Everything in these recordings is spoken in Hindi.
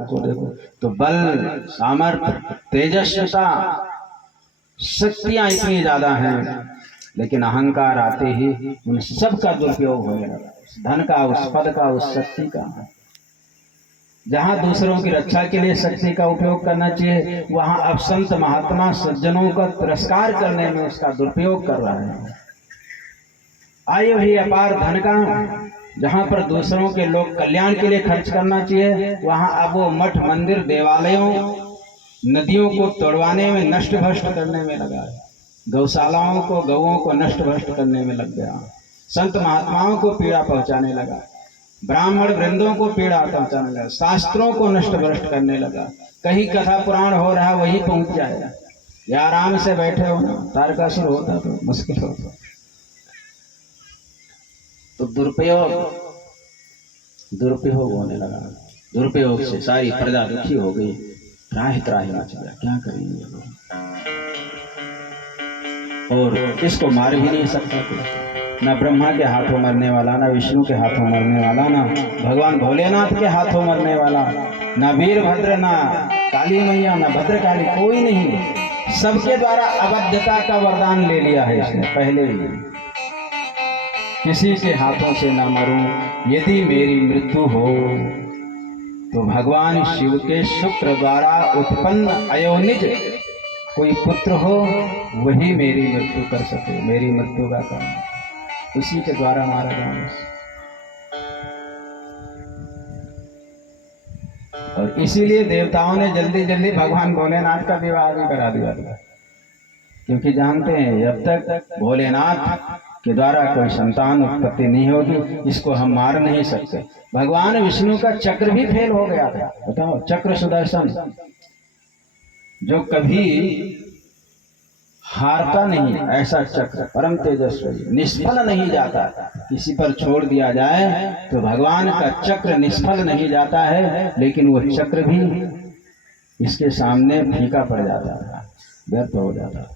को देखो तो बल, सामर्थ्य, तेजस्विता, शक्तियां इतनी ज्यादा हैं, लेकिन अहंकार आते ही उन सब का दुरुपयोग होने लगा। उस धन का, उस पद का, उस शक्ति का। जहां दूसरों की रक्षा के लिए शक्ति का उपयोग करना चाहिए, वहां अब संत महात्मा सज्जनों का तिरस्कार करने में उसका दुरुपयोग कर रहा है। आयु ही अपार धन का, जहां पर दूसरों के लोग कल्याण के लिए खर्च करना चाहिए, वहां अब वो मठ, मंदिर, देवालयों, नदियों को तोड़वाने में, नष्ट भ्रष्ट करने में लगा है। गौशालाओं को, गौओं को नष्ट भ्रष्ट करने में लग गया। संत महात्माओं को पीड़ा पहुंचाने लगा, ब्राह्मण वृंदों को पीड़ा पहुंचाने लगा, शास्त्रों को नष्ट भ्रष्ट करने लगा। कहीं कथा पुराण हो रहा, वही पहुंच जाएगा। या आराम से बैठे हो ना, तारकासुर होता तो मुश्किल होता। तो दुरुपयोग होने लगा। दुरुपयोग से सारी प्रजा दुखी हो गई, त्राहि त्राहि मच गया। क्या करेंगे लोग? और इसको मार भी नहीं सकता कोई। न ब्रह्मा के हाथों मरने वाला, न विष्णु के हाथों मरने वाला, न भगवान भोलेनाथ के हाथों मरने वाला, न वीरभद्र, न काली मैया, न भद्रकाली, कोई नहीं। सबके द्वारा अवध्यता का वरदान ले लिया है इसने पहले ही। किसी के हाथों से न मरूं, यदि मेरी मृत्यु हो तो भगवान शिव के शुक्र द्वारा उत्पन्न अयोनिज कोई पुत्र हो, वही मेरी मृत्यु कर सके, मेरी मृत्यु का कारण उसी के द्वारा मारा जाए। और इसीलिए देवताओं ने जल्दी जल्दी भगवान भोलेनाथ का विवाह भी करा दिया था, क्योंकि जानते हैं जब तक भोलेनाथ के द्वारा कोई संतान उत्पत्ति नहीं होगी, इसको हम मार नहीं सकते। भगवान विष्णु का चक्र भी फेल हो गया था, बताओ। चक्र सुदर्शन जो कभी हारता नहीं, ऐसा चक्र परम तेजस्वी, निष्फल नहीं जाता। किसी पर छोड़ दिया जाए तो भगवान का चक्र निष्फल नहीं जाता है, लेकिन वो चक्र भी इसके सामने फीका पड़ जाता है, व्यर्थ हो जाता है,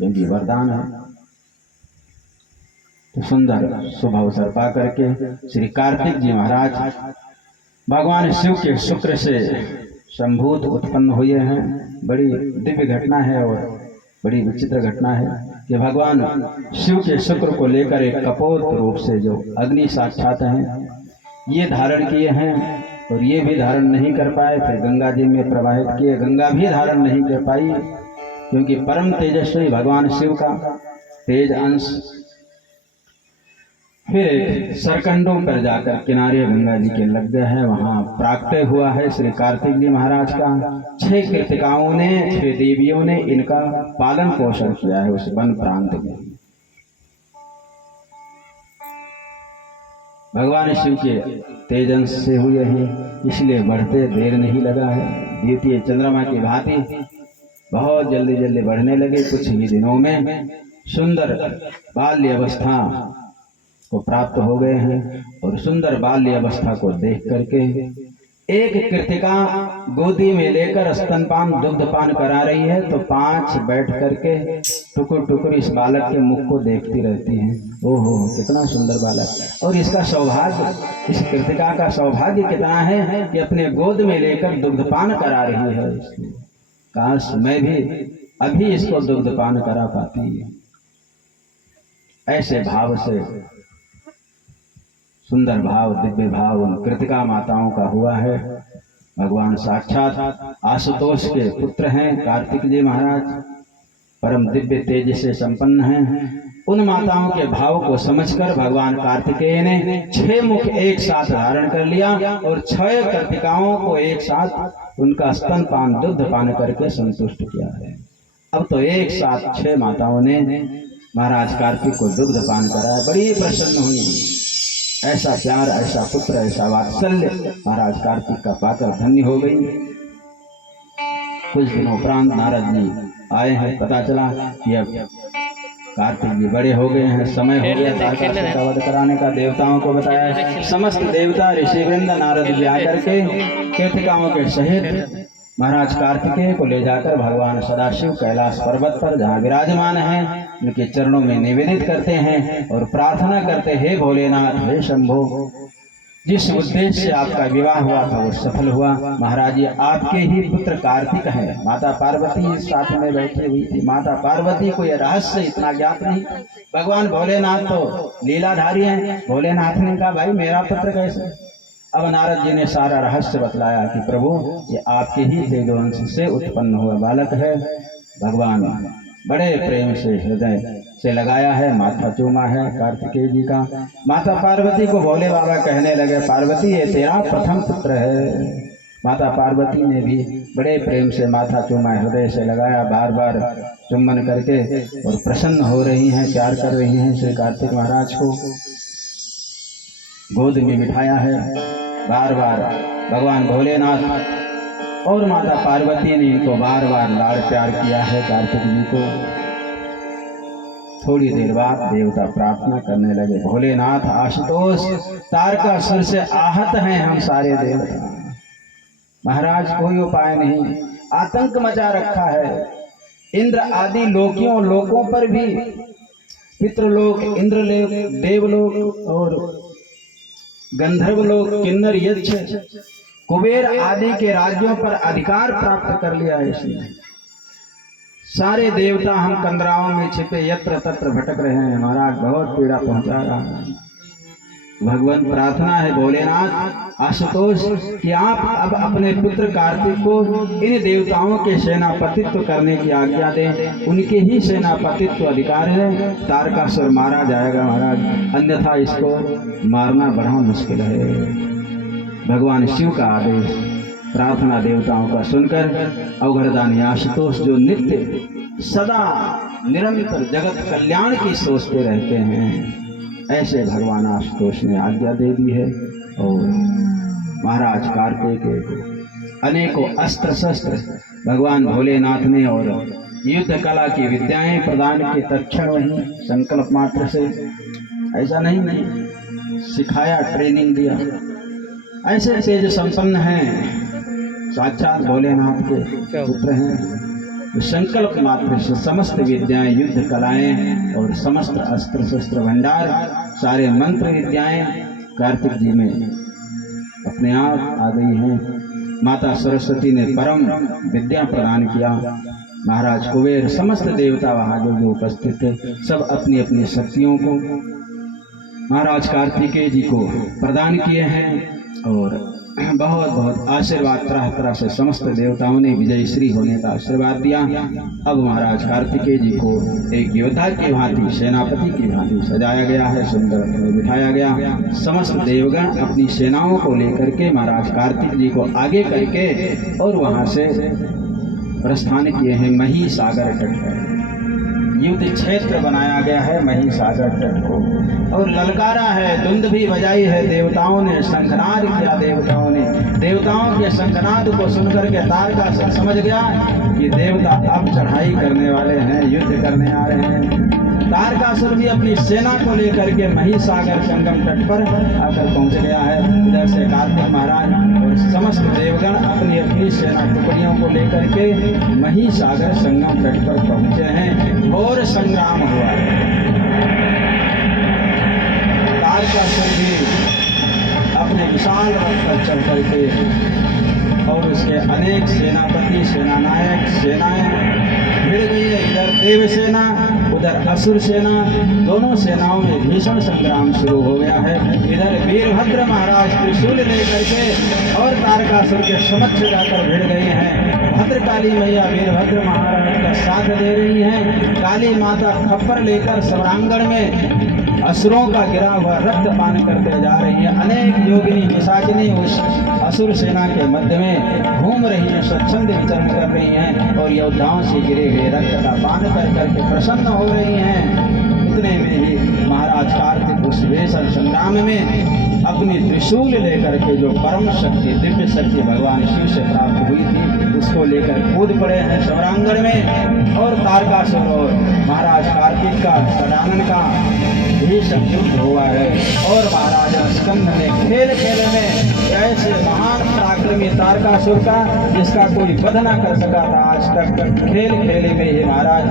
क्योंकि वरदान है। तो सुंदर शुभ अवसर पा करके श्री कार्तिक जी महाराज भगवान शिव के शुक्र से संभूत उत्पन्न हुए हैं। बड़ी दिव्य घटना है और बड़ी विचित्र घटना है कि भगवान शिव के शुक्र को लेकर एक कपोत रूप से जो अग्नि साक्षात हैं, ये धारण किए हैं, और ये भी धारण नहीं कर पाए। फिर गंगा जी में प्रवाहित किए, गंगा भी धारण नहीं कर पाई, क्योंकि परम तेजस्वी भगवान शिव का तेज अंश। फिर सरकंडों पर जाकर किनारे गंगा जी के लग गए हैं, वहां प्राकट्य हुआ है श्री कार्तिक जी महाराज का। 6 कृतिकाओं ने, 6 देवियों ने इनका पालन पोषण किया है उस वन प्रांत में। भगवान शिव के तेज अंश से हुए हैं, इसलिए बढ़ते देर नहीं लगा है। द्वितीय चंद्रमा की भांति बहुत जल्दी जल्दी बढ़ने लगे। कुछ ही दिनों में सुंदर बाल्य अवस्था को प्राप्त हो गए हैं, और सुंदर बाल्य अवस्था को देख करके एक कृतिका गोदी में लेकर स्तनपान दुग्धपान करा रही है, तो 5 बैठ करके टुकुर टुकुर इस बालक के मुख को देखती रहती हैं। ओहो कितना सुंदर बालक! और इसका सौभाग्य, इस कृतिका का सौभाग्य कितना है कि अपने गोद में लेकर दुग्धपान करा रही है। काश मैं भी अभी इसको दुग्धपान करा पाती। ऐसे भाव से, सुंदर भाव, दिव्य भाव उन कृतिका माताओं का हुआ है। भगवान साक्षात आशुतोष के पुत्र हैं कार्तिक जी महाराज, परम दिव्य तेज से संपन्न हैं। उन माताओं के भाव को समझकर भगवान कार्तिकेय ने 6 मुख एक साथ धारण कर लिया, और 6 कृतिकाओं को एक साथ उनका स्तनपान दुग्धपान करके संतुष्ट किया है। अब तो एक साथ 6 माताओं ने महाराज कार्तिक को दुग्धपान कराया। बड़ी प्रसन्न हुई। ऐसा प्यार, ऐसा पुत्र, ऐसा वात्सल्य महाराज कार्तिक का पाकर धन्य हो गई। कुछ दिनों उपरांत नारद जी आए हैं, पता चला कि अब कार्तिक जी बड़े हो गए हैं, समय हो गया तारकासुर का वध कराने का। देवताओं को बताया, समस्त देवता ऋषिवृंद नारद जी आकर के कृतिकाओं के सहित महाराज कार्तिकेय को ले जाकर भगवान सदाशिव कैलाश पर्वत पर जहाँ विराजमान हैं, उनके चरणों में निवेदित करते हैं और प्रार्थना करते, हे भोलेनाथ, हे शंभो, जिस उद्देश्य से आपका विवाह हुआ था वो सफल हुआ। महाराज ये आपके ही पुत्र कार्तिक हैं। माता पार्वती इस साथ में बैठी हुई थी। माता पार्वती को यह रहस्य इतना ज्ञात नहीं। भगवान भोलेनाथ तो लीलाधारी हैं। भोलेनाथ ने कहा भाई मेरा पुत्र कैसे। अब नारद जी ने सारा रहस्य बतलाया कि प्रभु ये आपके ही तेजोवंश से उत्पन्न हुआ बालक है। भगवान बड़े प्रेम से हृदय से लगाया है, माथा चूमा है कार्तिकेय जी का। माता पार्वती को भोले बाबा कहने लगे पार्वती ये तेरा प्रथम पुत्र है। माता पार्वती ने भी बड़े प्रेम से माथा चूमा, हृदय से लगाया, बार बार चुम्बन करके और प्रसन्न हो रही हैं, प्यार कर रही हैं श्री कार्तिक महाराज को। गोद में बिठाया है बार बार भगवान भोलेनाथ और माता पार्वती ने इनको बार बार लाड़ प्यार किया है कार्तिक जी को। थोड़ी देर बाद देवता प्रार्थना करने लगे भोलेनाथ आशुतोष तारकासुर से आहत हैं हम सारे देवता। महाराज कोई उपाय नहीं, आतंक मचा रखा है। इंद्र आदि लोकों पर भी, पितृलोक, इंद्रलोक, देवलोक और गंधर्वलोक, किन्नर, यक्ष, कुबेर आदि के राज्यों पर अधिकार प्राप्त कर लिया है इसने। सारे देवता हम कंदराओं में छिपे यत्र तत्र भटक रहे हैं। महाराज बहुत पीड़ा पहुंचा रहा है। भगवान प्रार्थना है भोलेनाथ आशुतोष कि आप अब अपने पुत्र कार्तिक को इन देवताओं के सेनापतित्व करने की आज्ञा दें। उनके ही सेनापतित्व अधिकार है। तारकासुर मारा जाएगा महाराज, अन्यथा इसको मारना बड़ा मुश्किल है। भगवान शिव का आदेश, प्रार्थना देवताओं का सुनकर अवघड़दानी आशुतोष जो नित्य सदा निरंतर जगत कल्याण की सोचते रहते हैं, ऐसे भगवान आशुतोष ने आज्ञा दे दी है। और महाराज कार्तिक को अनेकों अस्त्र शस्त्र भगवान भोलेनाथ ने और युद्ध कला की विद्याएं प्रदान की तत्क्षण वहीं संकल्प मात्र से। ऐसा नहीं सिखाया, ट्रेनिंग दिया। ऐसे तेज संपन्न हैं, साक्षात भोलेनाथ के पुत्र हैं। संकल्प मात्र से समस्त विद्याएं, युद्ध कलाएं और समस्त अस्त्र शस्त्र भंडार, सारे मंत्र विद्याएं कार्तिक जी में अपने आप आ गई हैं। माता सरस्वती ने परम विद्या प्रदान किया। महाराज कुबेर, समस्त देवता वहां जो उपस्थित थे, सब अपनी अपनी शक्तियों को महाराज कार्तिकेय जी को प्रदान किए हैं। और बहुत बहुत आशीर्वाद तरह तरह से समस्त देवताओं ने विजय श्री होने का आशीर्वाद दिया। अब महाराज कार्तिकेय जी को एक योद्धा की भांति, सेनापति की भांति सजाया गया है, सुंदर में बिठाया गया। समस्त देवगण अपनी सेनाओं को लेकर के महाराज कार्तिक जी को आगे करके और वहां से प्रस्थान किए हैं महिसागर तट पर। युद्ध क्षेत्र बनाया गया है महिसागर तट को, और ललकारा है, धुंध भी बजाई है देवताओं ने, शंखनाद किया देवताओं ने। देवताओं के शंखनाद को सुनकर के तारकासुर समझ गया कि देवता अब चढ़ाई करने वाले हैं, युद्ध करने आ रहे हैं। तारकासुर भी अपनी सेना को लेकर के महिसागर संगम तट पर आकर पहुंच गया है। इधर से कार्तिक महाराज और समस्त देवगण अपनी अपनी सेना टुकड़ियों को लेकर के महिसागर संगम तट पर पहुंचे हैं और संग्राम हुआ है। तारकासुर भी अपने विशाल रथ पर चढ़ करके और उसके अनेक सेनापति, सेनानायक, सेनाएं भिड़ गई है। इधर देव सेना, उधर असुर सेना, दोनों सेनाओं में भीषण संग्राम शुरू हो गया है। इधर वीरभद्र महाराज त्रिशूल लेकर के और तारकासुर के समक्ष जाकर भिड़ गए हैं। भद्रकाली मैया वीरभद्र महाराज का साथ दे रही हैं। काली माता खप्पर लेकर सवरांगण में असुरों का गिरा हुआ रक्त पान करते जा रही है। अनेक योगिनी पिशाचिनी उस असुर सेना के मध्य में घूम रही हैं, स्वच्छंद विचरण कर रही हैं और योद्धाओं से गिरे हुए रक्त का पान कर करके प्रसन्न हो रही हैं। इतने में ही महाराज कार्तिक उस भीषण संग्राम में अपनी त्रिशूल लेकर के, जो परम शक्ति, दिव्य शक्ति भगवान शिव से प्राप्त हुई थी, उसको लेकर कूद पड़े हैं सवरांगण में। और तारकासुर और महाराज कार्तिक का, सदानंद का भीषण युद्ध हुआ है। और महाराज स्कंद ने खेल खेल में ऐसे महान पराक्रमी तारकासुर का, जिसका कोई वध न कर सका था आज तक, खेल खेल में ही महाराज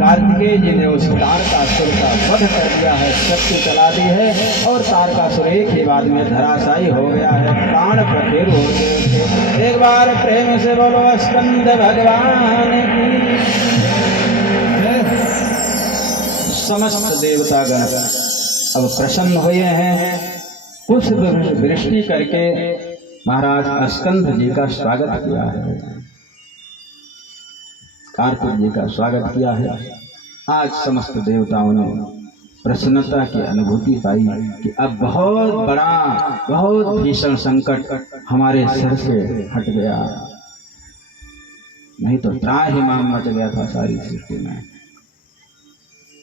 कार्तिकेय जी ने उस तारकासुर का वध कर दिया है, शक्ति चला दी है और तारकासुर एक ही बाद में धराशायी हो गया है, प्राण पखेरु हो गए। एक बार प्रेम से बोलो स्कंद भगवान की। समस्त देवता गण अब प्रसन्न हुए हैं, पुष्प वृष्टि करके महाराज स्कंद जी का स्वागत किया है, कार्तिक जी का स्वागत किया है। आज समस्त देवताओं ने प्रसन्नता की अनुभूति पाई कि अब बहुत बड़ा, बहुत भीषण संकट हमारे सर से हट गया, नहीं तो त्राहिमाम मच गया था सारी सृष्टि में।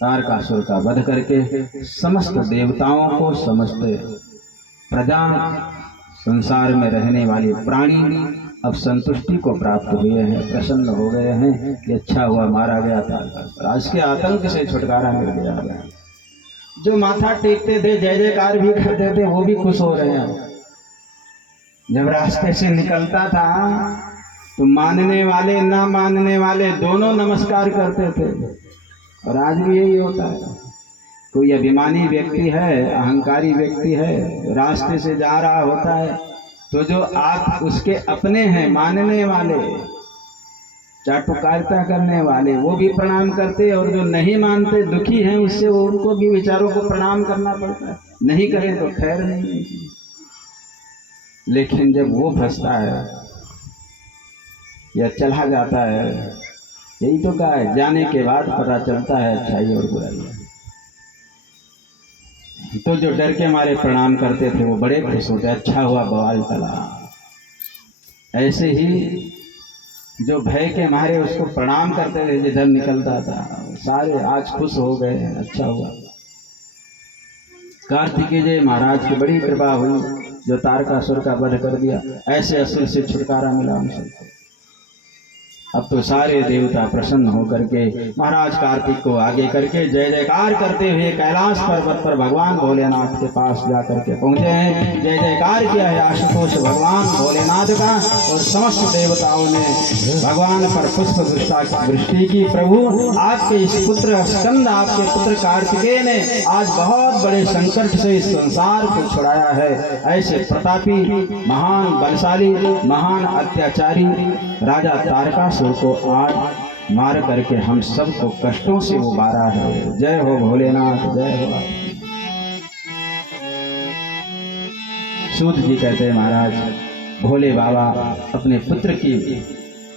तारकासुर का वध करके समस्त देवताओं को, समस्त प्रजा, संसार में रहने वाले प्राणी अब संतुष्टि को प्राप्त हुए हैं, प्रसन्न हो गए हैं कि अच्छा हुआ मारा गया था, आज के आतंक से छुटकारा मिल गया। जो माथा टेकते थे, जय जयकार भी करते थे, वो भी खुश हो रहे हैं। जब रास्ते से निकलता था तो मानने वाले ना मानने वाले दोनों नमस्कार करते थे, और आज भी यही होता है। कोई अभिमानी व्यक्ति है, अहंकारी व्यक्ति है, रास्ते से जा रहा होता है तो जो आप उसके अपने हैं, मानने वाले, चाटुकारिता करने वाले, वो भी प्रणाम करते, और जो नहीं मानते, दुखी हैं उससे, वो उनको भी विचारों को प्रणाम करना पड़ता है, नहीं करें तो खैर नहीं। लेकिन जब वो फंसता है या चला जाता है, यही तो कहा है, जाने के बाद पता चलता है अच्छाई और बुराई। तो जो डर के मारे प्रणाम करते थे वो बड़े खुश होते, अच्छा हुआ बवाल टला। ऐसे ही जो भय के मारे उसको प्रणाम करते थे, जिधर निकलता था, सारे आज खुश हो गए, अच्छा हुआ। कार्तिकेय जी महाराज की बड़ी कृपा हुई, जो तारकासुर का वध कर दिया, ऐसे असुर से छुटकारा मिला उन सबको। अब तो सारे देवता प्रसन्न होकर के महाराज कार्तिक को आगे करके जय जयकार करते हुए कैलाश पर्वत पर भगवान भोलेनाथ के पास जाकर के पहुंचे हैं। जय जयकार किया है आशुतोष भगवान भोलेनाथ का, और समस्त देवताओं ने भगवान पर पुष्प वृष्टि की। प्रभु आपके इस पुत्र स्कंद, आपके पुत्र कार्तिकेय ने आज बहुत बड़े संकट से इस संसार को छुड़ाया है। ऐसे प्रतापी, महान, बलशाली, महान अत्याचारी राजा तारकासुर को आज मार करके हम सबको कष्टों से उबारा है। जय हो भोलेनाथ, जय हो। सूत जी कहते हैं महाराज भोले बाबा अपने पुत्र की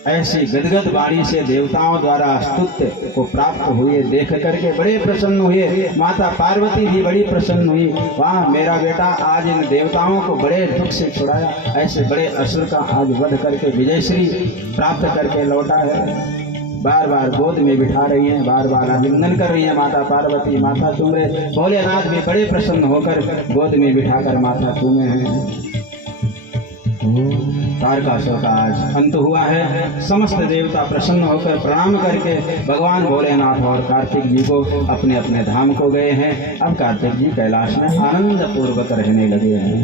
ऐसी गदगद वाणी से देवताओं द्वारा स्तुत्य को प्राप्त हुए देख करके बड़े प्रसन्न हुए। माता पार्वती भी बड़ी प्रसन्न हुई, वाह मेरा बेटा आज इन देवताओं को बड़े दुख से छुड़ाया, ऐसे बड़े असुर का आज वध करके विजयश्री प्राप्त करके लौटा है। बार बार गोद में बिठा रही हैं, बार बार अभिनंदन कर रही हैं माता पार्वती, माथा चूम रहे। भोलेनाथ भी बड़े प्रसन्न होकर गोद में बिठाकर माथा चूमे हैं। तारकासुर का आज अंत हुआ है। समस्त देवता प्रसन्न होकर प्रणाम करके भगवान भोलेनाथ और कार्तिक जी को अपने अपने धाम को गए हैं। अब कार्तिक जी कैलाश में आनंद पूर्वक रहने लगे हैं।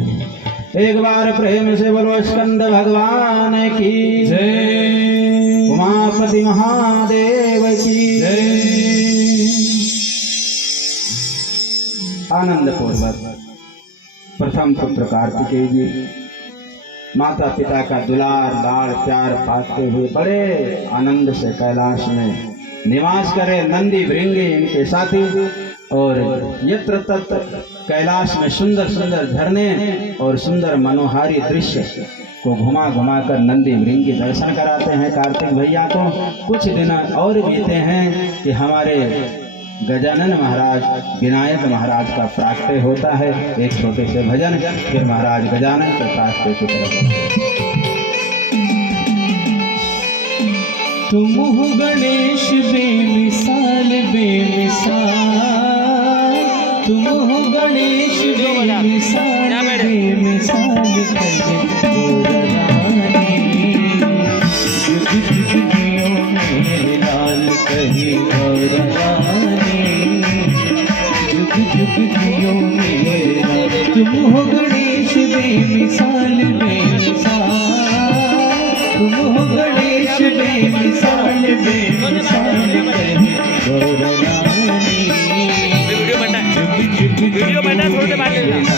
एक बार प्रेम से बोलो स्कंद भगवान की जय, उमापति महादेव की जय। आनंद पूर्वक प्रथम पुत्र कार्तिकेय जी माता पिता का दुलार लाड़ प्यार पाते हुए बड़े आनंद से कैलाश में निवास करे। नंदी भृंगी इनके साथी, और यत्र तत्र कैलाश में सुंदर सुंदर झरने और सुंदर मनोहारी दृश्य को घुमा घुमा कर नंदी भृंगी दर्शन कराते हैं कार्तिक भैया को। कुछ दिन और बीते हैं कि हमारे गजानन महाराज, विनायक महाराज का प्राकट्य होता है। एक छोटे से भजन, फिर महाराज गजानन के प्राकट्य की तरफ। तुम हो गणेश बेमिसाल बेमिसाल, तुम हो गणेश बेमिसाल बेमिसाल, लाल कही तुम हो गणेश बेमिसाल बेमिसाल, तुम हो गणेश बेमिसाल बेमिसाल, गौरानी वीडियो बनना है, जुग जुग वीडियो बनना है, थोड़ी देर बाद ले लेना।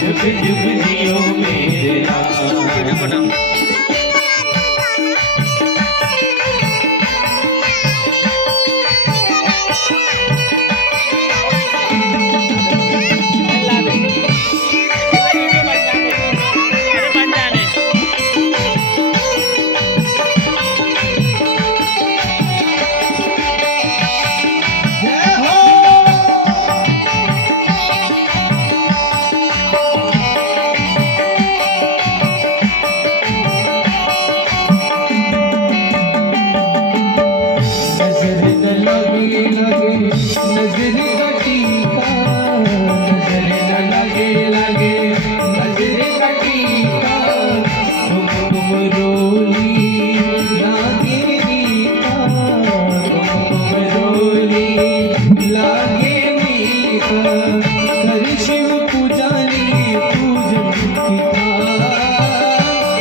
जुग जुग जियो मेरे लाल। वीडियो बनाओ। अरे बन जाने। नजर न लगे लगे नजर का टीका, नजर न लगे लगे नजर का टीका, तुम रोली लागे मीठा, तुम रोली लागे मीठा, हर शिव पूजानी पूजन की थाल,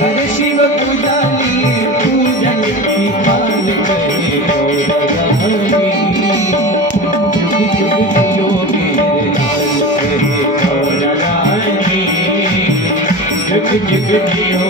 हर शिव पूजानी पूजन की थाल करे गौरानी। जुग जुग जियो मेरे लाल करे गौरानी, जुग जुग जियो